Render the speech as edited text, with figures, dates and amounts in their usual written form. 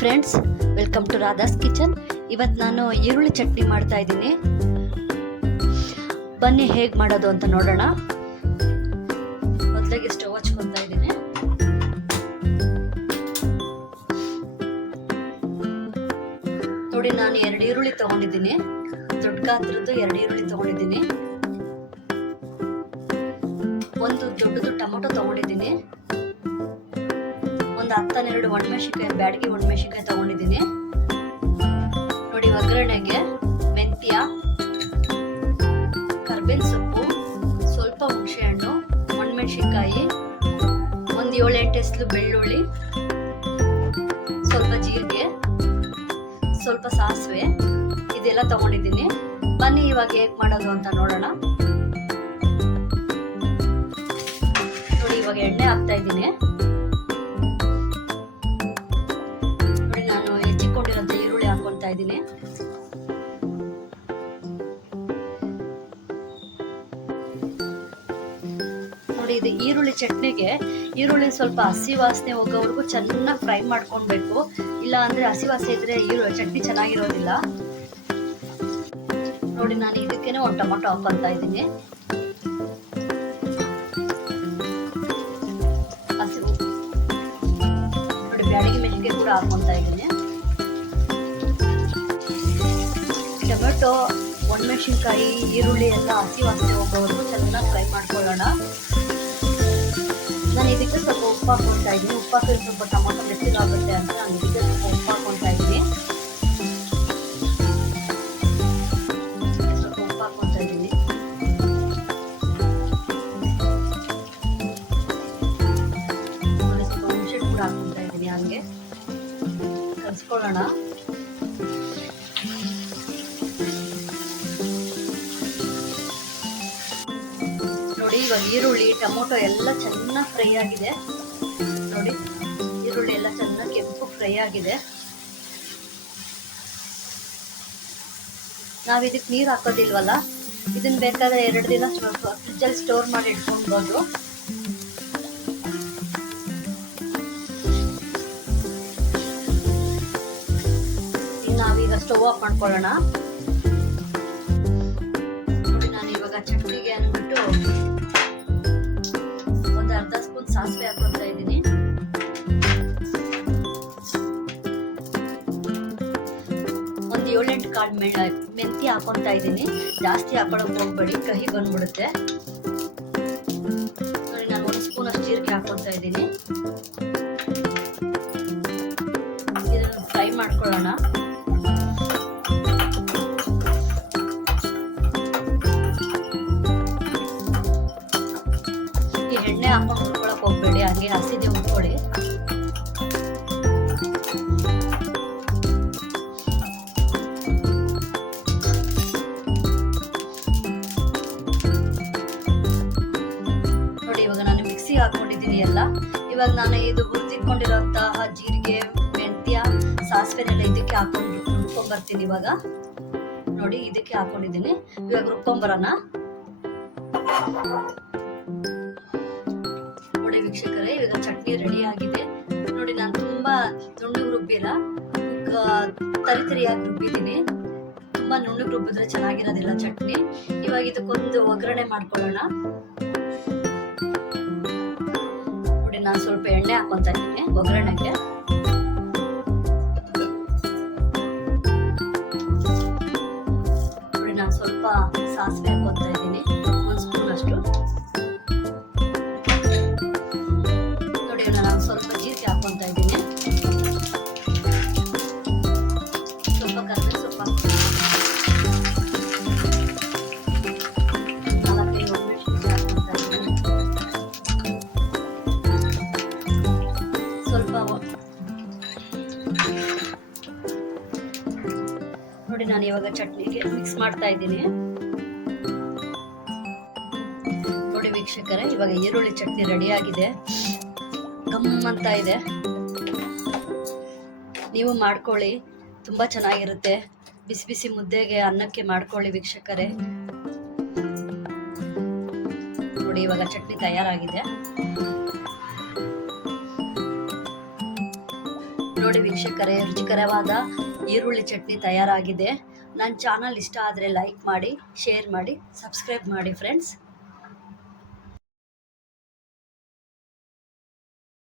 Friends, welcome to Radha's kitchen. ಇವತ್ತು ನಾನು ಈರುಳ್ಳಿ ಚಟ್ನಿ ಮಾಡ್ತಾ ಇದ್ದೀನಿ. ಬನ್ನಿ ಹೇಗೆ ಮಾಡೋದು ಅಂತ ನೋಡೋಣ. ಮೊದಲಿಗೆ ಸ್ಟವ್ ಹಚ್ಕೊತಾ ಇದ್ದೀನಿ. ನೋಡಿ, ನಾನು 2 ಈರುಳ್ಳಿ ತಗೊಂಡಿದ್ದೀನಿ. ದೊಡ್ಡ ಗಾತ್ರದ್ದು 2 ಈರುಳ್ಳಿ ತಗೊಂಡಿದ್ದೀನಿ. ಒಂದು ದೊಡ್ಡದು ಟೊಮೊಟೊ ತಗೊಂಡಿದ್ದೀನಿ. ಒಂದು 10-12 ಒಣಮೆಣಸಿನಕಾಯಿ, ಬ್ಯಾಡಗಿ ಒಣಮೆಣಸಿನಕಾಯಿ ತಗೊಂಡಿದ್ದೀನಿ. ನೋಡಿ, ಒಗ್ಗರಣೆಗೆ ಮೆಂತ್ಯ, ಕರ್ಬೇವಿನ ಸೊಪ್ಪು, ಸ್ವಲ್ಪ ಹುಣಸೆ ಹಣ್ಣು, ಒಣಮೆಣಸಿನಕಾಯಿ, ಒಂದು 7-8 ಎಸ್ಲು ಬೆಳ್ಳುಳ್ಳಿ, ಸ್ವಲ್ಪ ಜೀರಿಗೆ, ಸ್ವಲ್ಪ ಸಾಸಿವೆ, ಇದೆಲ್ಲ ತಗೊಂಡಿದ್ದೀನಿ. ಬನ್ನಿ ಇವಾಗ ಹೇಗೆ ಮಾಡೋದು ಅಂತ ನೋಡೋಣ. ನೋಡಿ, ಇವಾಗ ಎಣ್ಣೆ ಹಾಕ್ತಾ ಇದ್ದೀನಿ. ನೋಡಿ, ನಾನು ಹೆಚ್ಚಿಕೊಂಡಿರೋಂಥ ಈರುಳ್ಳಿ ಹಾಕೊಳ್ತಾ ಇದ್ದೀನಿ. ನೋಡಿ, ಇದು ಈರುಳ್ಳಿ ಚಟ್ನಿಗೆ ಈರುಳ್ಳಿ ಸ್ವಲ್ಪ ಹಸಿ ವಾಸನೆ ಹೋಗೋವರೆಗೂ ಚೆನ್ನಾಗಿ ಫ್ರೈ ಮಾಡ್ಕೊಳ್ಬೇಕು. ಇಲ್ಲ ಅಂದ್ರೆ ಹಸಿ ವಾಸನೆ ಇದ್ರೆ ಚಟ್ನಿ ಚೆನ್ನಾಗಿರೋದಿಲ್ಲ. ನೋಡಿ, ನಾನು ಇದಕ್ಕೇನೆ ಒಂದು ಟೊಮೊಟೊ ಹಾಕೊಳ್ತಾ ಇದ್ದೀನಿ. ನೋಡಿ, ಬ್ಯಾಡಗಿ ಮೆಣಸಿನಕಾಯಿ ಕೂಡ ಹಾಕೊಳ್ತಾ ಇದ್ದೀನಿ. ಟೊಮೆಟೊ, ಒಣಮೆಣಸಿನಕಾಯಿ, ಈರುಳ್ಳಿ ಎಲ್ಲ ಹಸಿ ವಾಸನೆ ಹೋಗೋವರೆಗೂ ಚೆನ್ನಾಗಿ ಫ್ರೈ ಮಾಡ್ಕೊಳ್ಳೋಣ. ನಾನು ಇದಕ್ಕೆ ಸ್ವಲ್ಪ ಉಪ್ಪು ಹಾಕೊಳ್ತಾ ಇದ್ದೀನಿ. ಉಪ್ಪು ಹಾಕಿದ್ರೆ ಸ್ವಲ್ಪ ಟೊಮೊಟೊ ಮೆತ್ತಗಾಗುತ್ತೆ ಅಂತ ನಾನು ಇದಕ್ಕೆ ಸ್ವಲ್ಪ ಉಪ್ಪು ಹಾಕೊಳ್ತಾ ಇದ್ದೀನಿ. ಸ್ವಲ್ಪ ಉಪ್ಪು ಹಾಕೊಳ್ತಾ ಇದ್ದೀನಿ. ಸ್ವಲ್ಪ ಹುಣಸೆ ಕೂಡ ಹಾಕೊಳ್ತಾ ಇದ್ದೀನಿ. ಹಂಗೆ ಕಲಿಸ್ಕೊಳ್ಳೋಣ. ನೋಡಿ, ಇವಾಗ ಈರುಳ್ಳಿ ಟೊಮೊಟೊ ಎಲ್ಲ ಚೆನ್ನಾಗಿ ಫ್ರೈ ಆಗಿದೆ. ನೋಡಿ, ಈರುಳ್ಳಿ ಎಲ್ಲ ಚೆನ್ನಾಗಿ ಕೆಂಪು ಫ್ರೈ ಆಗಿದೆ. ನಾವು ಇದಕ್ಕೆ ನೀರು ಹಾಕೋದಿಲ್ವಲ್ಲ, ಇದನ್ನ ಬೇಕಾದ್ರೆ 2 ದಿನ ಫ್ರಿಜ್ಜಲ್ಲಿ ಸ್ಟೋರ್ ಮಾಡಿ ಇಟ್ಕೊಳ್ಬೋದು. ನಾವೀಗ ಸ್ಟವ್ ಆಫ್ ಮಾಡ್ಕೊಳ್ಳೋಣ. ನೋಡಿ, ನಾನು ಇವಾಗ ಚಟ್ನಿಗೆ ಅಂದ್ಬಿಟ್ಟು ಒಂದು ಅರ್ಧ ಸ್ಪೂನ್ ಸಾಸಿವೆ ಹಾಕೊಳ್ತಾ ಇದ್ದೀನಿ. ಒಂದು 7-8 ಕಾಳು ಮೆಂತ್ಯ ಹಾಕೊಳ್ತಾ ಇದ್ದೀನಿ. ಜಾಸ್ತಿ ಹಾಕೊಳ್ಳೋಕೆ ಹೋಗ್ಬೇಡಿ, ಕಹಿ ಬಂದ್ಬಿಡುತ್ತೆ. ನೋಡಿ, ನಾನು 1 ಸ್ಪೂನ್ ಅಷ್ಟು ಜೀರಿಗೆ ಹಾಕೊಳ್ತಾ ಇದ್ದೀನಿ. ಇದನ್ನು ಫ್ರೈ ಮಾಡ್ಕೊಳ್ಳೋಣ. ಎಣ್ಣೆ ಹಾಕೊಂಡು ಹುರ್ಕೊಳಕ್ ಹೋಗ್ಬೇಡಿ, ಹಾಗೆ ಹಸಿದೆ ಹುರ್ಕೊಳ್ಳಿ. ನೋಡಿ, ಇವಾಗ ನಾನು ಮಿಕ್ಸಿ ಹಾಕೊಂಡಿದ್ದೀನಿ ಎಲ್ಲ. ಇವಾಗ ನಾನು ಇದು ಹುರಿದಿಟ್ಕೊಂಡಿರೋಂತಹ ಜೀರಿಗೆ, ಮೆಂತ್ಯ, ಸಾಸಿವೆನೆಲ್ಲ ಇದಕ್ಕೆ ಹಾಕೊಂಡು ರುಬ್ಕೊಂಡ್ಬರ್ತೀನಿ. ಇವಾಗ ನೋಡಿ, ಇದಕ್ಕೆ ಹಾಕೊಂಡಿದ್ದೀನಿ. ಇವಾಗ ರುಬ್ಕೊಂಬರೋಣ. ನೋಡಿ ವೀಕ್ಷಕರೇ, ಇವಾಗ ಚಟ್ನಿ ರೆಡಿ ಆಗಿದೆ. ನೋಡಿ, ನಾನು ತುಂಬಾ ನುಣ್ಣಗೆ ರುಬ್ಬಿಲ್ಲ, ತರಿಯಾಗಿ ರುಬ್ಬಿದ್ದೀನಿ. ತುಂಬಾ ನುಣ್ಣಗೆ ರುಬ್ಬಿದ್ರೆ ಚೆನ್ನಾಗಿರೋದಿಲ್ಲ ಚಟ್ನಿ. ಇವಾಗ ಇದಕ್ಕೊಂದು ಒಗ್ಗರಣೆ ಮಾಡ್ಕೊಳ್ಳೋಣ. ನೋಡಿ, ನಾನು ಸ್ವಲ್ಪ ಎಣ್ಣೆ ಹಾಕೊತಾ ಇದ್ದೀನಿ ಒಗ್ಗರಣೆಗೆ. ನೋಡಿ, ನಾನು ಸ್ವಲ್ಪ ಸಾಸಿವೆ ಹಾಕೊತಾ ಇದ್ದೀನಿ, 1 ಸ್ಪೂನ್ ಅಷ್ಟು. ನಾನು ಸ್ವಲ್ಪ ಜೀರಿಗೆ ಹಾಕೊತಾ ಇದ್ದೀನಿ. ಸ್ವಲ್ಪ ಕರ್ಬೇವಿನ ಸೊಪ್ಪು ಹಾಕ್ತೀನಿ. 4-5 ಒಣಮೆಣಸಿನಕಾಯಿ ಹಾಕೊತಾ ಇದ್ದೀನಿ. ಸ್ವಲ್ಪ ನೋಡಿ, ನಾನು ಇವಾಗ ಚಟ್ನಿಗೆ ಮಿಕ್ಸ್ ಮಾಡ್ತಾ ಇದ್ದೀನಿ. ನೋಡಿ ವೀಕ್ಷಕರೇ, ಇವಾಗ ಈರುಳ್ಳಿ ಚಟ್ನಿ ರೆಡಿ ಆಗಿದೆ. ಗಮ್ಮಂತ ಇದೆ. ನೀವು ಮಾಡ್ಕೊಳ್ಳಿ, ತುಂಬಾ ಚೆನ್ನಾಗಿರುತ್ತೆ. ಬಿಸಿ ಬಿಸಿ ಮುದ್ದೆಗೆ, ಅನ್ನಕ್ಕೆ ಮಾಡ್ಕೊಳ್ಳಿ ವೀಕ್ಷಕರೇ. ನೋಡಿ, ಇವಾಗ ಚಟ್ನಿ ತಯಾರಾಗಿದೆ. ನೋಡಿ ವೀಕ್ಷಕರೇ, ರುಚಿಕರವಾದ ಈರುಳ್ಳಿ ಚಟ್ನಿ ತಯಾರಾಗಿದೆ. ನನ್ನ ಚಾನಲ್ ಇಷ್ಟ ಆದರೆ ಲೈಕ್ ಮಾಡಿ, ಶೇರ್ ಮಾಡಿ, ಸಬ್ಸ್ಕ್ರೈಬ್ ಮಾಡಿ ಫ್ರೆಂಡ್ಸ್.